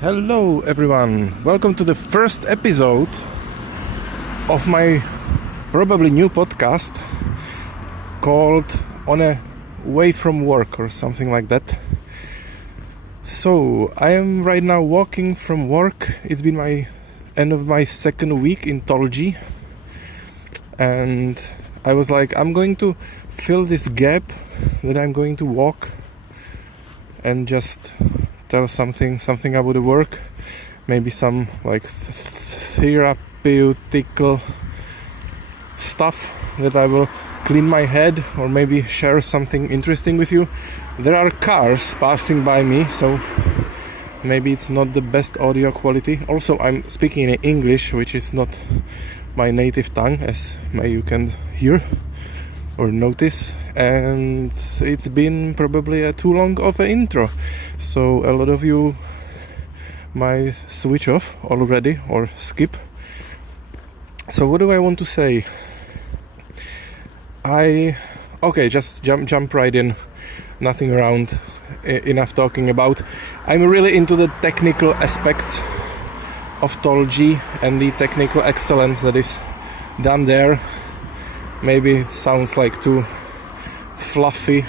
Hello everyone, welcome to the first episode of my probably new podcast called On a Way from Work or something like that. So I am right now walking from work. It's been my end of my second week in Tolji, and I was like, I'm going to fill this gap that I'm going to walk and just tell something about the work, maybe some like therapeutical stuff that I will clean my head, or maybe share something interesting with you. There are cars passing by me, so maybe it's not the best audio quality. Also, I'm speaking in English, which is not my native tongue, as you can hear or notice, and it's been probably a too long of an intro, so a lot of you might switch off already or skip. So what do I want to say? Just jump right in, nothing around, enough talking about. I'm really into the technical aspects of Tolji and the technical excellence that is done there. Maybe it sounds like too fluffy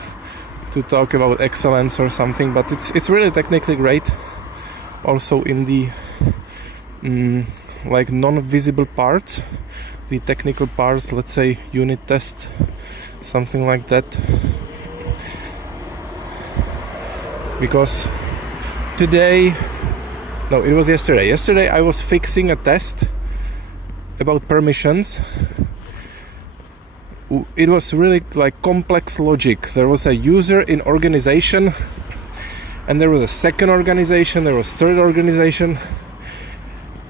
to talk about excellence or something, but it's really technically great. Also in the like non-visible parts, the technical parts, let's say unit tests, something like that. Because it was yesterday. Yesterday I was fixing a test about permissions. It was really like complex logic. There was a user in organization, and there was a second organization, there was third organization,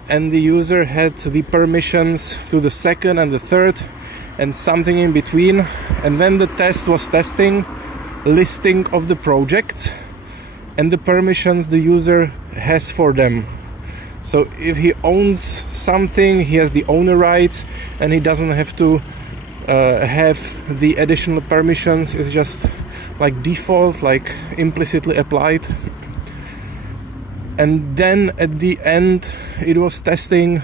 and the user had the permissions to the second and the third and something in between. And then the test was testing listing of the projects and the permissions the user has for them. So if he owns something, he has the owner rights, and he doesn't have to have the additional permissions. It's just like default, like implicitly applied. And then at the end it was testing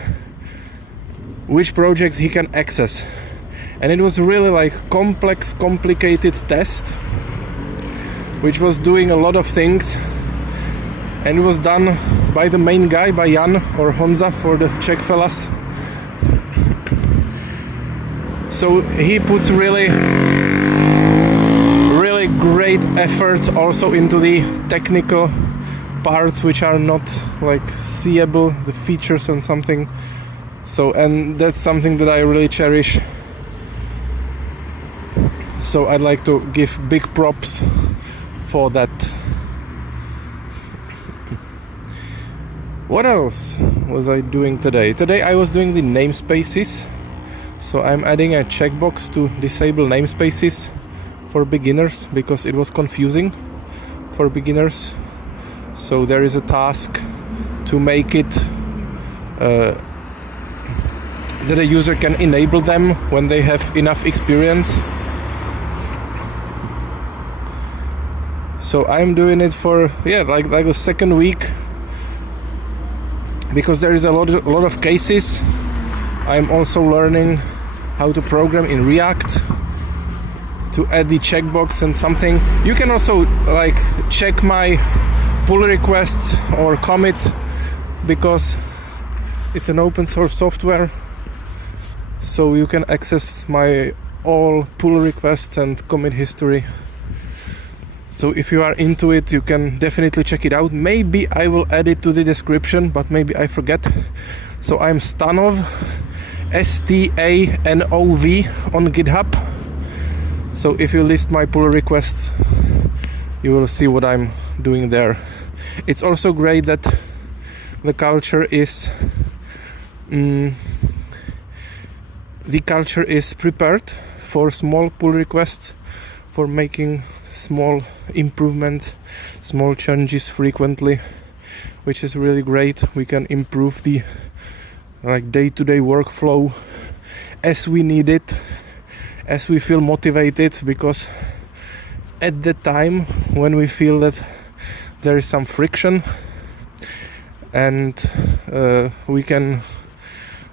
which projects he can access, and it was really like complex, complicated test which was doing a lot of things, and it was done by the main guy, by Jan or Honza for the Czech fellas. So he puts really great effort also into the technical parts which are not like seeable, the features and something. So, and that's something that I really cherish. So I'd like to give big props for that. What else was I doing today? Today I was doing the namespaces. So I'm adding a checkbox to disable namespaces for beginners, because it was confusing for beginners. So there is a task to make it that a user can enable them when they have enough experience. So I'm doing it for like the second week, because there is a lot of cases. I'm also learning how to program in React to add the checkbox and something. You can also like check my pull requests or commits, because it's an open source software, so you can access my all pull requests and commit history. So if you are into it, you can definitely check it out. Maybe I will add it to the description, but maybe I forget. So I'm Stanov, STANOV on GitHub. So if you list my pull requests, you will see what I'm doing there. It's also great that the culture is prepared for small pull requests, for making small improvements, small changes frequently, which is really great. We can improve the like day-to-day workflow as we need it, as we feel motivated, because at the time when we feel that there is some friction, and we can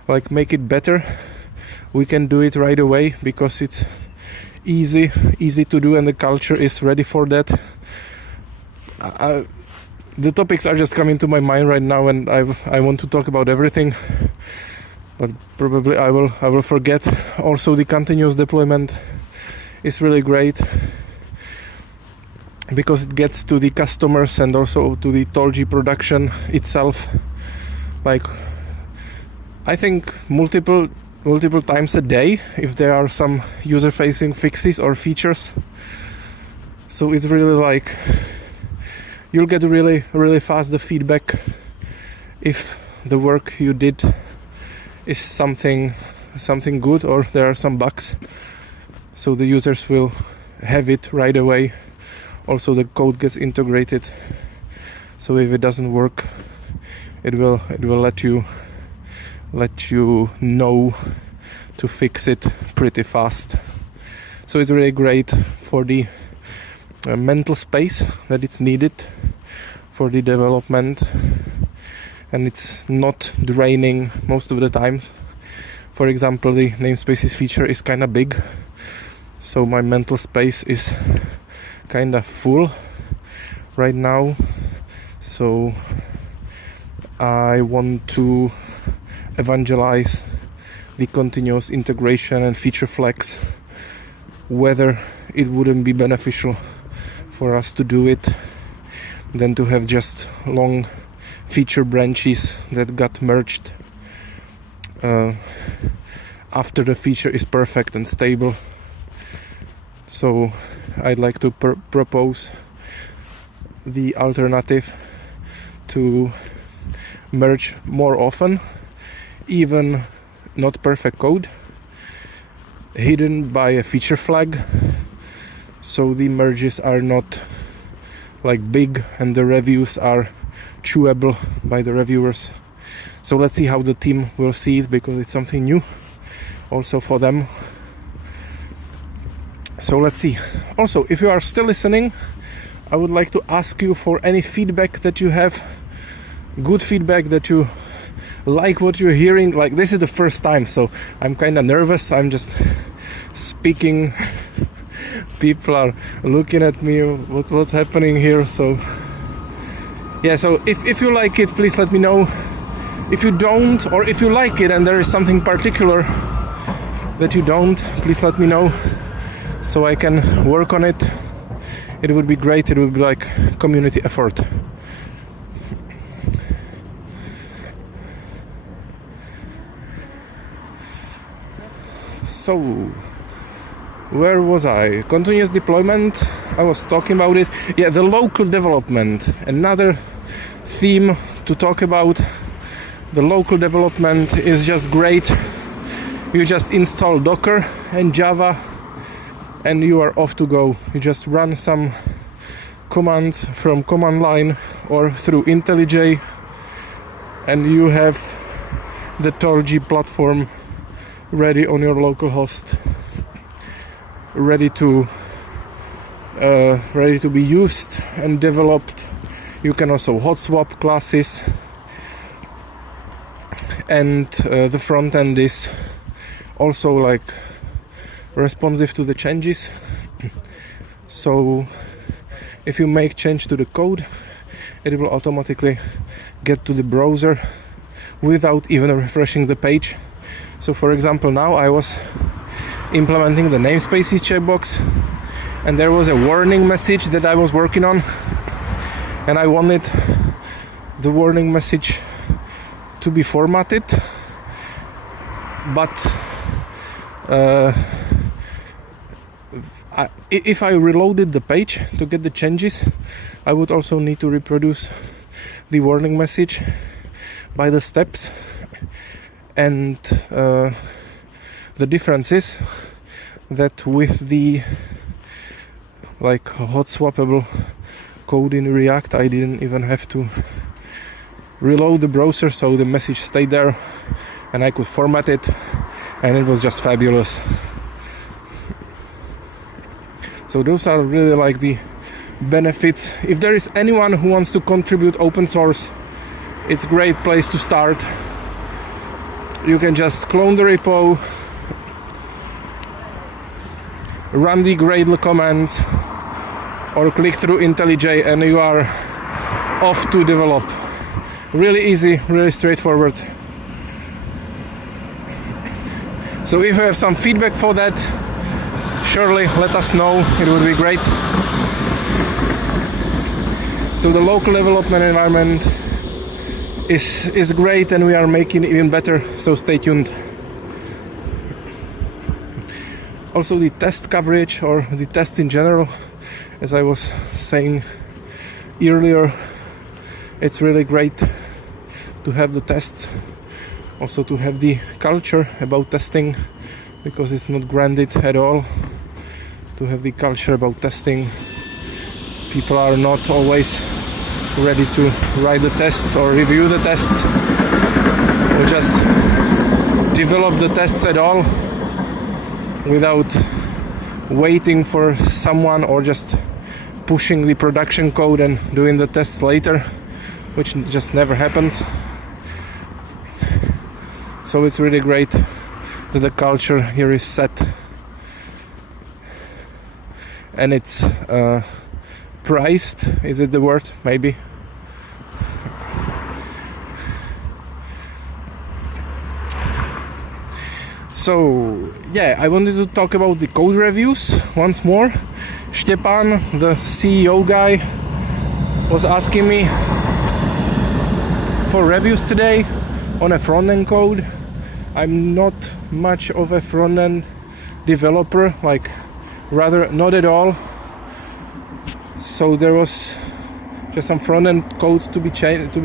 like make it better. We can do it right away because it's easy to do, and the culture is ready for that. The topics are just coming to my mind right now, and I want to talk about everything, but probably I will forget. Also, the continuous deployment is really great because it gets to the customers and also to the Tolg production itself. Like, I think multiple times a day if there are some user-facing fixes or features. So it's really like you'll get really fast the feedback if the work you did is something good or there are some bugs. So the users will have it right away. Also, the code gets integrated, so if it doesn't work, it will let you know to fix it pretty fast. So it's really great for the mental space that it's needed for the development, and it's not draining most of the times. For example, the namespaces feature is kind of big, so my mental space is kind of full right now. So I want to evangelize the continuous integration and feature flags, whether it wouldn't be beneficial for us to do it than to have just long feature branches that got merged after the feature is perfect and stable. So I'd like to propose the alternative to merge more often, even not perfect code, hidden by a feature flag, so the merges are not like big and the reviews are chewable by the reviewers. So let's see how the team will see it, because it's something new also for them. So let's see. Also, if you are still listening, I would like to ask you for any feedback that you have, good feedback that you like what you're hearing. Like, this is the first time, so I'm kind of nervous. I'm just speaking. People are looking at me, what's happening here. So yeah, so if you like it, please let me know. If you don't, or if you like it and there is something particular that you don't, please let me know, so I can work on it. It would be great. It would be like community effort. So, where was I? Continuous deployment. I was talking about it. Yeah, the local development. Another theme to talk about. The local development is just great. You just install Docker and Java, and you are off to go. You just run some commands from command line or through IntelliJ, and you have the Tolg platform ready on your local host, ready to be used and developed. You can also hot swap classes, and the front end is also like responsive to the changes. So if you make change to the code, it will automatically get to the browser without even refreshing the page. So for example, now I was implementing the namespaces checkbox, and there was a warning message that I was working on, and I wanted the warning message to be formatted, but if I reloaded the page to get the changes, I would also need to reproduce the warning message by the steps. And the difference is that with the like hot swappable code in React, I didn't even have to reload the browser, so the message stayed there and I could format it, and it was just fabulous. So those are really like the benefits. If there is anyone who wants to contribute open source it's a great place to start. You can just clone the repo, run the Gradle commands, or click through IntelliJ and you are off to develop. Really easy, really straightforward. So if you have some feedback for that, surely let us know, it would be great. So the local development environment is great and we are making it even better, so stay tuned. Also the test coverage, or the tests in general, as I was saying earlier, it's really great to have the tests, also to have the culture about testing, because it's not granted at all to have the culture about testing. People are not always ready to write the tests or review the tests, or just develop the tests at all without waiting for someone, or just pushing the production code and doing the tests later, which just never happens. So it's really great that the culture here is set, and it's priced, is it the word? Maybe. So yeah, I wanted to talk about the code reviews once more. Stepan, the CEO guy, was asking me for reviews today on a front-end code. I'm not much of a front-end developer, like rather not at all. So there was just some front-end code to be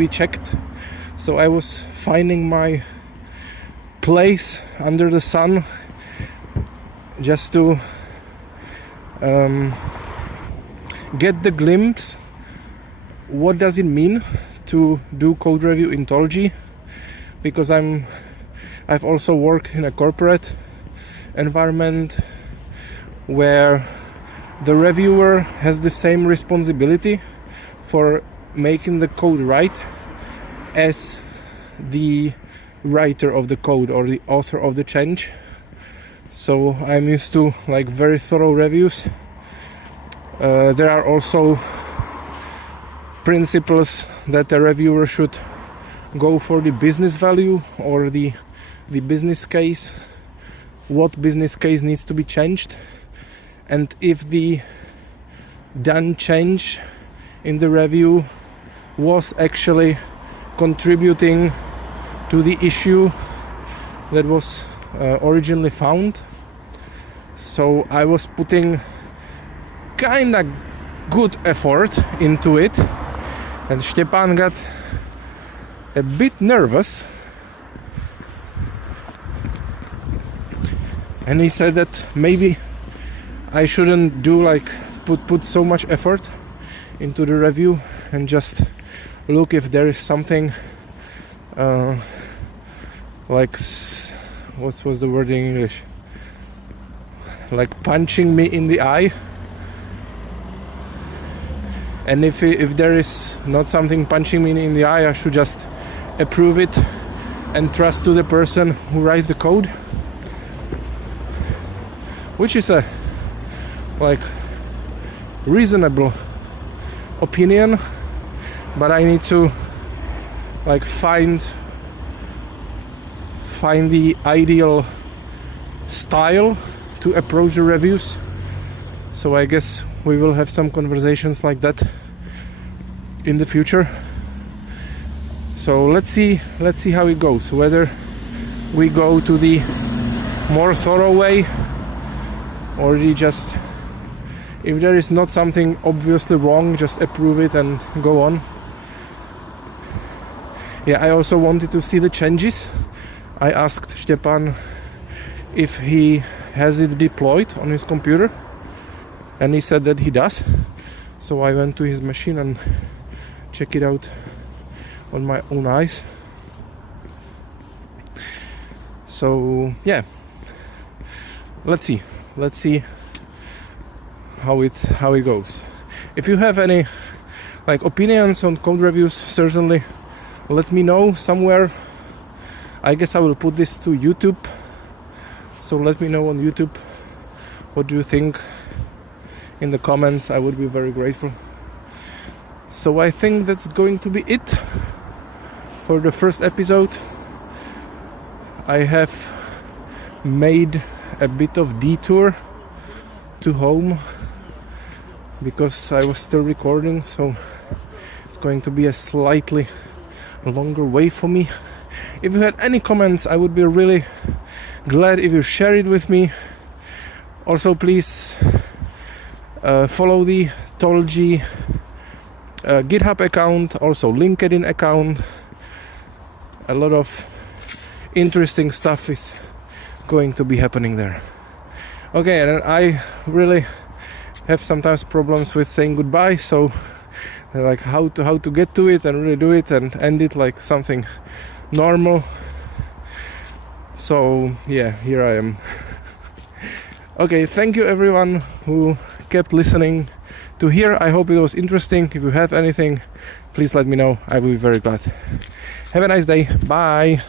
checked. So I was finding my place under the sun just to get the glimpse what does it mean to do code review in Tolji, because I've also worked in a corporate environment where the reviewer has the same responsibility for making the code right as the writer of the code or the author of the change. So I'm used to like very thorough reviews. There are also principles that a reviewer should go for the business value or the business case, what business case needs to be changed, and if the done change in the review was actually contributing to the issue that was originally found. So I was putting kinda good effort into it, and Stepan got a bit nervous, and he said that maybe I shouldn't do like put so much effort into the review and just look if there is something like, what was the word in English, like punching me in the eye. And if there is not something punching me in the eye, I should just approve it and trust to the person who writes the code, which is a like reasonable opinion, but I need to like find the ideal style to approach the reviews. So I guess we will have some conversations like that in the future. So let's see how it goes, whether we go to the more thorough way, or we just, if there is not something obviously wrong, just approve it and go on. Yeah, I also wanted to see the changes. I asked Stepan if he has it deployed on his computer, and he said that he does. So I went to his machine and checked it out on my own eyes. So yeah, let's see how it goes. If you have any like opinions on code reviews, certainly let me know somewhere. I guess I will put this to YouTube, so let me know on YouTube what do you think in the comments. I would be very grateful. So I think that's going to be it for the first episode. I have made a bit of detour to home because I was still recording, so it's going to be a slightly longer way for me. If you had any comments, I would be really glad if you share it with me. Also, please follow the Tolji GitHub account, also LinkedIn account. A lot of interesting stuff is going to be happening there. Okay, and I really have sometimes problems with saying goodbye, so like how to get to it and really do it and end it like something normal. So yeah, here I am. Okay, thank you everyone who kept listening to here. I hope it was interesting. If you have anything, please let me know. I will be very glad. Have a nice day. Bye.